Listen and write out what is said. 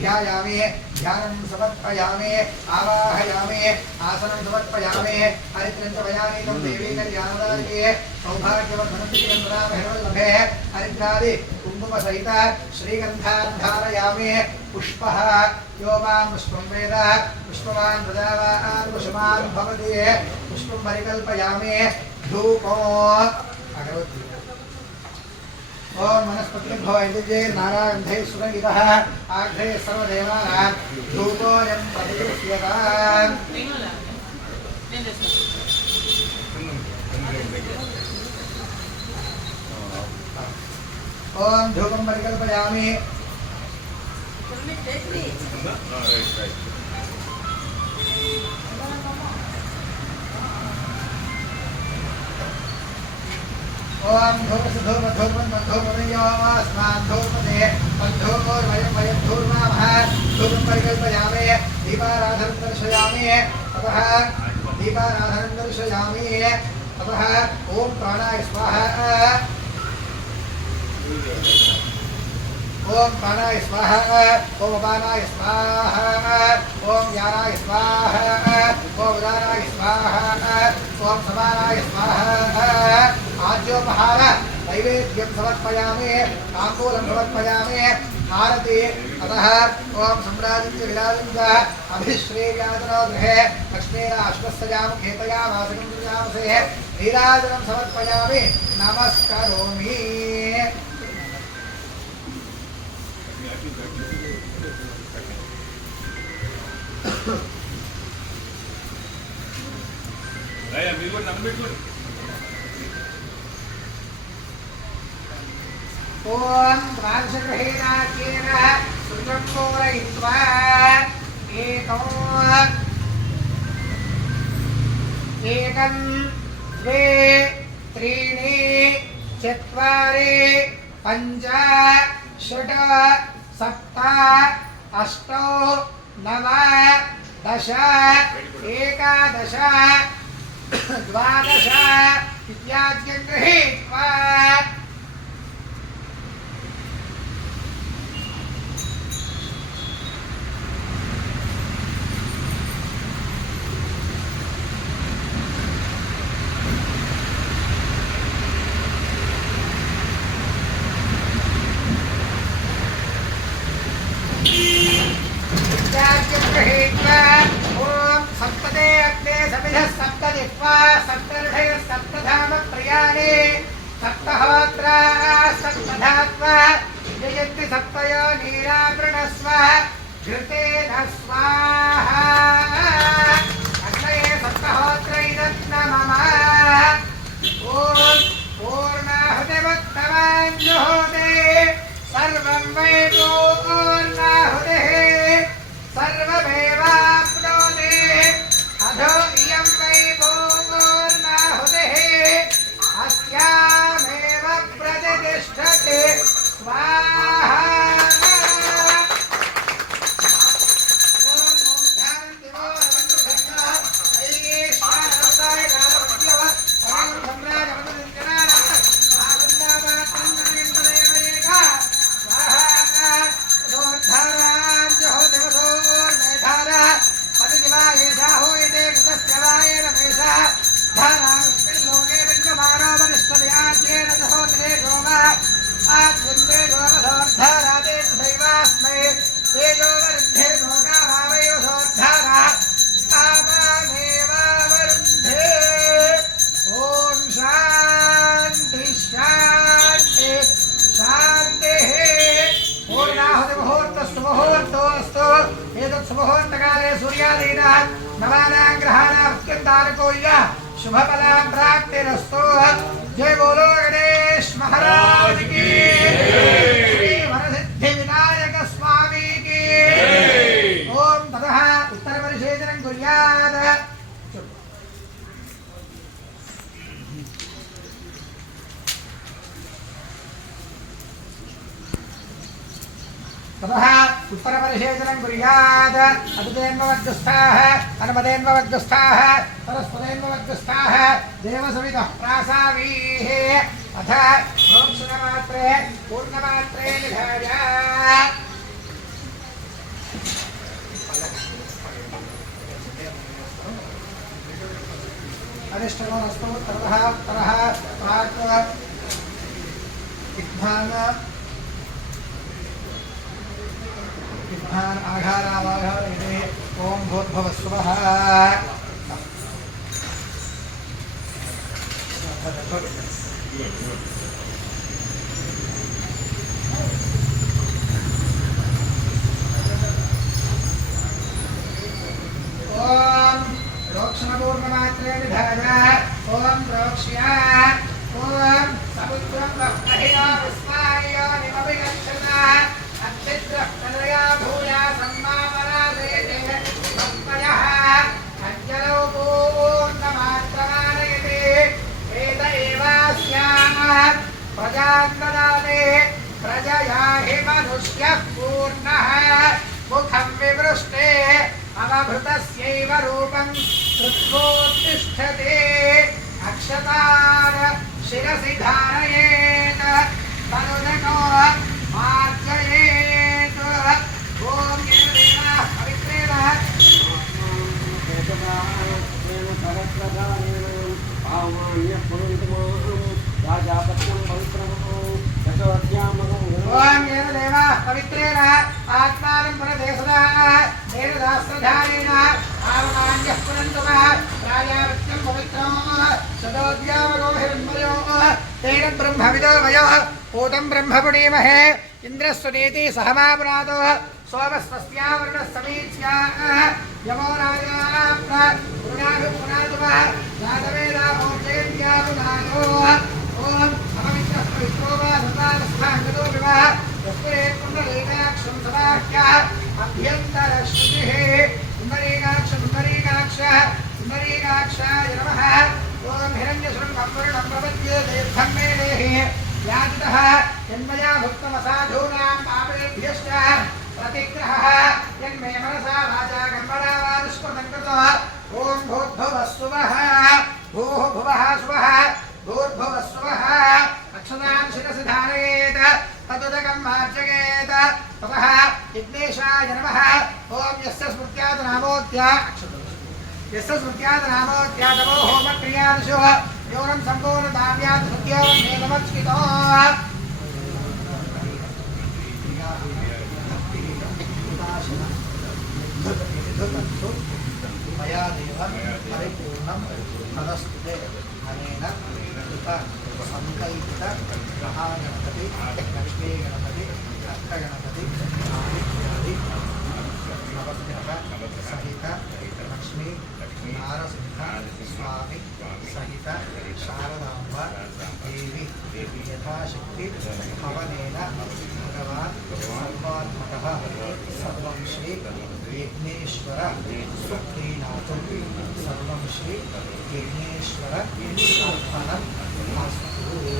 ध्यायामि ध्यानं समर्पयामि आवाहयामि आसनं समर्पयामि हरिद्रं च वयानीतं देवी कल्याणदायिके सौभाग्यवर्धनप्रियन्द्रामहिर्वल्लभे हरिद्रादि कुङ्कुमसहित श्रीगन्धान् धारयामि पुष्पः यो मां पुष्पं वेद पुष्पवान् प्रजावान् कुसुमान् भवति पुष्पं परिकल्पयामि धूपो अगरबत्ती ओम वनस्पतिभ्यो यजुजे नारायणधे सुरगिरः आघ्रे सर्वदेवानां धूपोऽयं प्रतिष्ठ्यताम् ओम धूपं परिकल्पयामि ओम धूपधूपधूपधूपमयोस्माद्धूपदे वयं धूर्मामः धूपं परिकल्पयामि दीपाराधनं दर्शयामि ततः दीपाराधनं दर्शयामि ततः ओम प्राणाय स्वाहा ओम प्राणाय स्वाहा ओम अपानाय स्वाहा ओम ज्ञानाय स्वाहा ओम उदानाय स्वाहा ओम समानाय स्वाहा आज्योपहार नैवेद्यं समर्पयामि ताम्बूलं समर्पयामि आरति अतः ओम सम्राजं च विराजं च अभिश्रेयादनो गृहे लक्ष्मीराष्ट्रस्यामुखेतयामासनं दृजामसे नीराजनं समर्पयामि नमस्करोमि ओम द्वादशग्रहेणाख्येन सुन्दरं पूरयित्वा एकं द्वे त्रीणि चत्वारि पञ्च षट् सप्त अष्ट नव दश एकादश द्वादश इत्याद्यं गृहीत्वा ओम सप्तदे अग्ने समिधः सप्तदिक्वा सप्तर्षय सप्तधाम प्रयाणे सप्तहोत्रा सप्तधात्वा यजन्ति सप्तयो नीरावृणस्व घृतेन स्वाहा अग्नये सप्तहोत्र इदन्न मम ओम पूर्णाहुतिमुत्तमान् जुहोति सर्वं वै पूर्णाहुतिः सर्वमेवाप्नोति अधो इयं वै पूर्णाहुतिः अस्यामेव प्रतिष्ठते स्वाहा शुभफला प्राप्तिरस्तु। जय बोलो गणेश महाराज की, श्री वरसिद्धि विनायक स्वामी की। ओम ततः उत्तर परिषेचनं कुर्यात्। ततः उत्तरपरिषेचनं कुर्यात्। अतिथेन्ववद्गुस्थाः अनुमतेन्ववद्गुस्थाः सरस्वतेन्ववद्गुस्थाः देवसवितः प्रासावीः अथ प्रोक्षणमात्रे पूर्णमात्रे निधाय ज्येष्ठगोरस्तु उत्तरः उत्तरः वाक् विद्वान् आघारावाघारयते ॐ भूर्भुवस्सुवः ओम रोक्षणपूर्णमात्रे निधाय ओम रोक्ष्या ओम समुद्रं वह्नया विस्माय निमविगच्छता अक्षिद्रः कलया भूया सम्मापराजयते भक्तयः अञ्जलौ पूर्णमात्रमानयते वेद एवास्यात् प्रजान्तदाते प्रजया हि मनुष्यः पूर्णः मुखं विवृष्टे अवभृतस्यैव रूपं कृत्वोत्तिष्ठते अक्षतान् शिरसि धारयेत् तनुजनो मार्जयेत् ॐ येन देवाः पवित्रेण ओम येन देवाः पवित्रेण आत्मानं परदेशदा तेन दास्त्रधारेण आवमान्यः पुरन्तमः प्रायावत्यं पवित्रं सदोद्यावगोभिर्मयो तेन ब्रह्मविदो वयो पूतं ब्रह्मपुणीमहे इन्द्रस्वनीति सहमापुरातो सोमस्वस्यावर्णः यमो राजा पुनादुमः जातवेदा मोक्षेन्द्यापुनादो ओम अमवित्रः पवित्रो वा सतावस्थाङ्गतो विवाह यस्मेत् पुण्डरीकाक्षं समाख्याः अभ्यन्तरश्रुतिः पुण्डरीकाक्षाय नमः ओम हिरण्यशृङ्गं प्रपद्ये दीर्घं मे देहि याजितः यन्मया भुक्तमसाधूनां पापेभ्यश्च प्रतिग्रहः यन्मे मनसा वाचा कर्मणा वा दुष्कृतं कृतो ओम भूर्भुवस्सुवः भूः भुवः सुवः भूर्भुवस्सुवः अक्षतान् शिरसि धारयेत् तदुदकं मार्जयेत् ततः विघ्नेशाय नमः ओम यस्य स्मृत्यादनामोऽध्यातमो होमक्रियादिषु न्यूनं सम्पूर्णदाव्यात् सत्यो नेतमच्युतो मया देव परिपूर्णं तदस्तुते अनेन संकल्पित महागणपति लक्ष्मी गणपति अष्टगणपति आदि नवग्रह सहित लक्ष्मी नारसिंह स्वामी सहित शारदांब देवी यथाशक्ति हवनेन भगवान् सर्वात्मकः सर्वं श्री विघ्नेश्वर सुप्रीणातु सर्वं श्री विघ्नेश्वर अर्पणम् अस्तु।